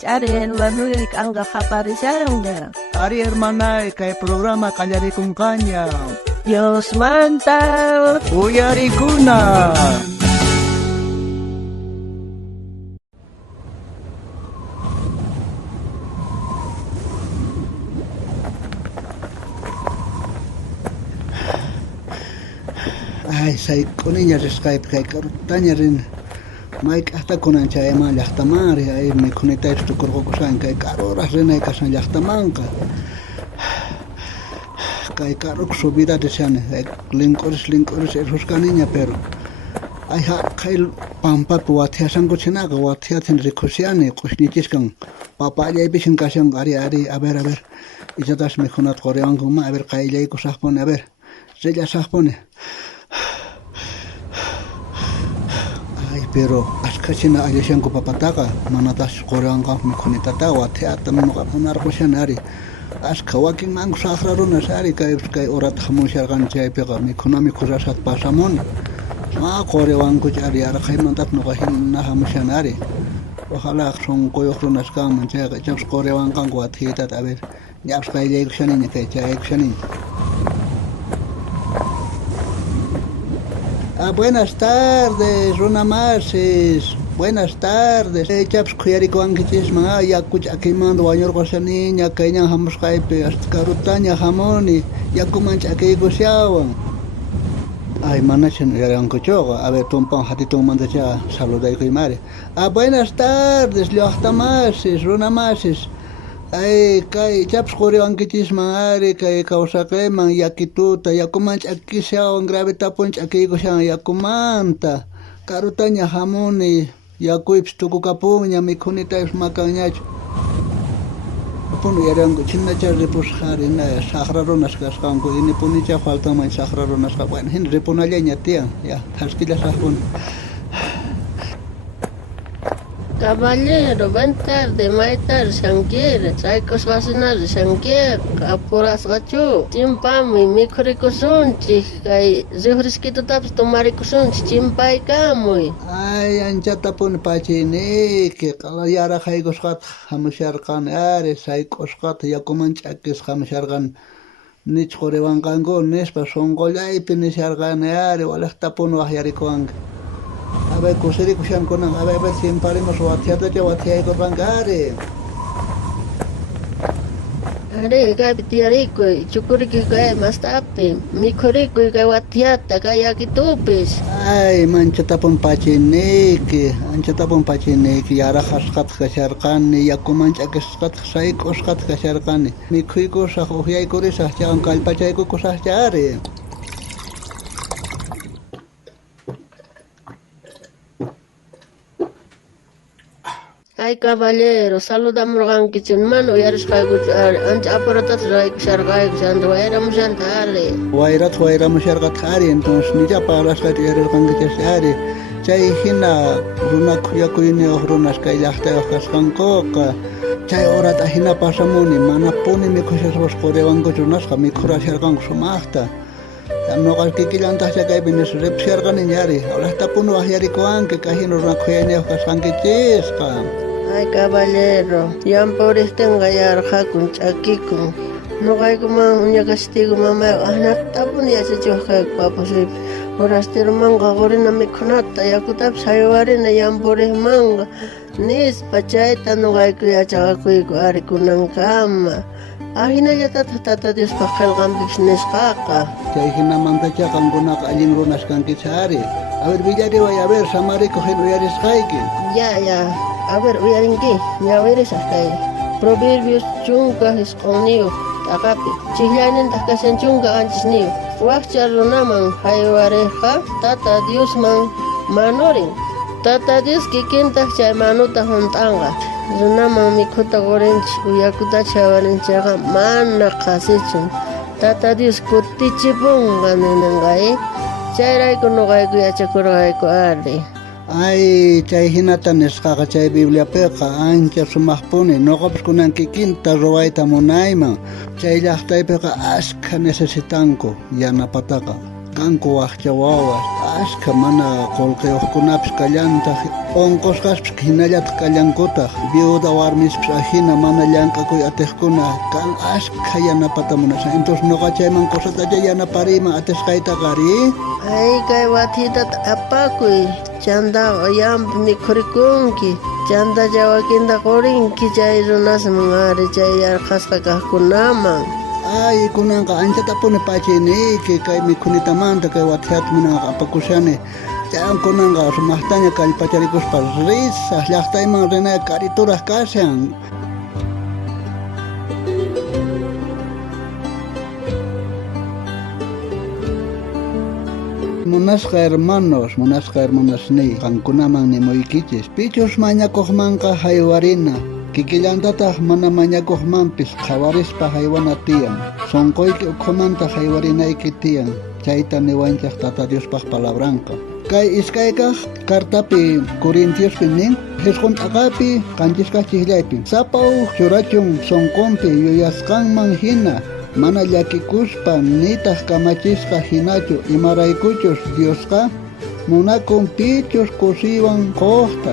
ch'aren wanuy k'anga qaparishanqa. Ari hermana, kay programa qallarikungqaña. Dios manta Uyarikuna. Ay, sayk'uniña risqaypi kay k'arutañarin mayk ahtakunan chayman llaqtamari ay mikhunitaypis tukurqukusan kay k'aruras rinay kasan llaqtamanqa kay k'aruqa subidata chani linq'uris irhusqaniña pero ay kay pampapi wathiasankuchinaqa wathiatin rikhusiani q'ushñichisqan papallaypishin kashanqa ari a ver ichatas mikhunata quriwankunman a ver qayllaykusaqpuni a ver rillasaqpuni. Pero askachina ayashanku papataqa manatas quriwanqa mikhunitata wathiata munarqushan ari aska wakinmanku saqra runas ari kay urata hamusharqani chaypiqa mikhunami kurasata pasamuni quriwankuch ari arqaymantata nuqa hina hamushan ari ojalá sunquyuq runas kanman chayqa ichapas quriwanqanku wathiytata a ver ñapas qayllaykushaniña kay chaykushaniña. Buenas tardes, Runa Marcis. Buenas tardes. Chaps kuyarikuwankichisman yakuch akimando wañurqusaniña kayñan hamusqaypi hasta karutaña hamuni yakuman ch'akiykushawan. Ay manachin yarankuchuqa. A ver tumpan hatitunmantacha saludaykuymari. Buenas tardes, llaqta Marcis, Runa Marcis. Ay kay chaps quriwankichisman ari kay kawsaqayman yakituta yakuman ch'akishawan gravitapun ch'akiykushan yakumanta karutaña hamuni yakuypis tukukapunña mikhunitaypis makanñachu punu yaranku chinacha ripusqari na saqra runas kasqanku inipunicha faltaman saqra runasqa bueno hina ripunallaña tiyan ya haskillasaqpuni. Caballero, buenas tardes, maitar, shanquera, traicos vacinas, shanquera, apurasgachu, chimpami, mikhurikusunchik, kay rifresquito tapas tomarikusunchik, chimpaykamuy. Ay, anchatapuni pachiniki, yaraqaykusqata hamusharqani ari, sayk'usqata yakuman ch'akis hamusharqani, nich quriwanqanku nispa sunqullaypi nisharqani ari, walaqtapuni waqyarikuwanki. A ver, kusirikushankunan, a ver simparimos wathiatacha wathiyaykurqankari. Ari, kaypi tiyarikuy, chukuriki kay mastapi, mikhurikuy kay wathiyata, kay yakitupis. Ay, manchatapun pachiniki, yaraqasqata kasharqani, yakuman ch'akisqata sayk'usqata kasharqani, mikhuykusaq uhyaykurisaq chaqan kallpachaykukusaq ari. Ay, caballero, saludamurqankichu, mana uyarishqaykuchu ari, ancha apuratas raykusharqaykuchu, anta wayramushanta ari. Wayramusharqata ari, entonces nicha parasqayta uyarurqankichas ari, chay hina runaku yakuyniyuq runas kay llaqtayuq kasqankuqa, chay urata hina pasamuni, mana puni mikhushaspas quriwankuchu nasqa mikhurasharqanku sumaqta. Nuqa kikillantacha kaypi nisu ripisharqaniña ari, awlaqtapuni waqyarikuwanki kay hina runaku yayniyuq kasqankichisqa. Ay, caballero, llampuriqtinqa yarqakun ch'akikun. Nuqaykuman uñakastigu mamayqa ahnatapuni yachachiwaqkayku papasuypi. Furastirumanqa qurina mikhunata yakutapis haywarina llampuriqmanqa. Nispa chayta nuqayku yachaqakuyku ari kunankama. Hinallatata Tata Diospaq qillqanpipis nisqaqa. Chay hinamantacha qankunaqa allin runas kankichá ari. A ver villariway, a ver samarikuq hina uyarisqayki. Ya. A ver, uyarinki, ñawirisaq kay Proverbios chunka hisq'unniyu t'aqapi chikllaynintaq kashan chunka anchisniyu waqcha runaman haywariqqa Tata Diosman manurin. Tata Dios kikintaq chay manuta hunt'anqa runaman mikhuta qurinchik uyakuta chawarinchayqa mana qasichun. Tata Dios kutichipunqa ninanqay chayrayku nuqayku yachakurqayku ari. Ay, chay hinata nisqaqa chay Bibliapiqa ancha sumaqpuni, nuqapas kunan kikinta ruwayta munayman. Chay llaqtaypiqa ashka necesitanku yanapataqa. kanku waqchawawas ashka mana qullqiyuqkunapis kallantaq onqosqaspis hinallataq kallankutaq viuda warmispis ahina mana llank'akuy atiqkuna kan ashka yanapata munasqa entonces nuqa chayman qusatalla yanapariyman atisqaytaqari Ay kay wathitata apakuy chanda yampi mikhurikunki chanda llawakinta qurinki chay runasman ari chay yarqasqa kaqkunaman ay kunanqa anchata puni pachiniki kay mikhunitamanta kay wathiyata munanqa apakushani chan kunanqa sumaqtaña kallpacharikuspa risaq llaqtayman rinay karituraq kashan Munasqa hermanos ni qankunaman nimuykichis pichus mañakuqmanqa haywarina kikillantataq mana mañakuqmanpis qhawarispa haywana tiyan sunquyki ukhumanta haywarinayki tiyan chayta niwanchaq Tata Diospaq palabranqa kay iskaykaq kartapi Corintiospi nin hisqunt'aqapi qanchisqa chiklaypi sapau churachun sunqunpi yuyasqanman hina mana llakikuspa nitaq kamachisqa hinachu imaraykuchus Diosqa munakun pichus kusiwan quqta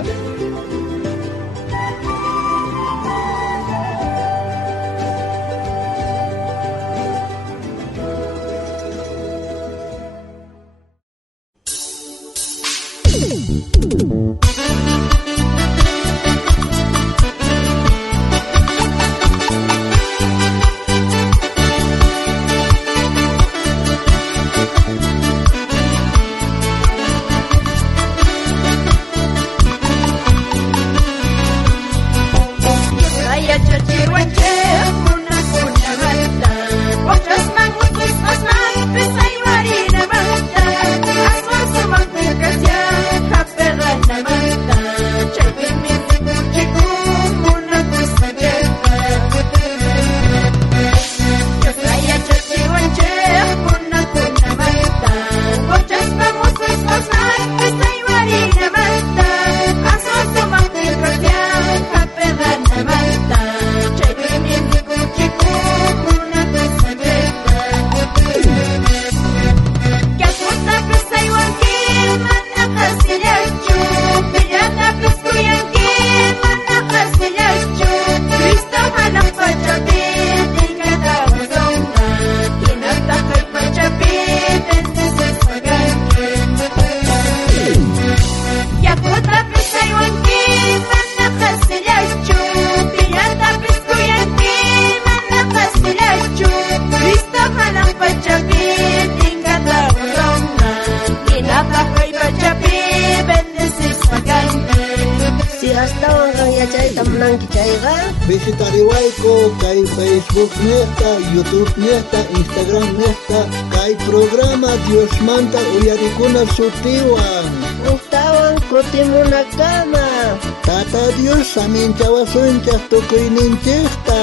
Visitariwayku kay Facebook nesta, YouTube nesta, Instagram nesta, kay programa Diosmanta uyarikuna sutiwan. Ustawan kutimunakama. Tata Dios saminchawasunchaq tukuyninchikta.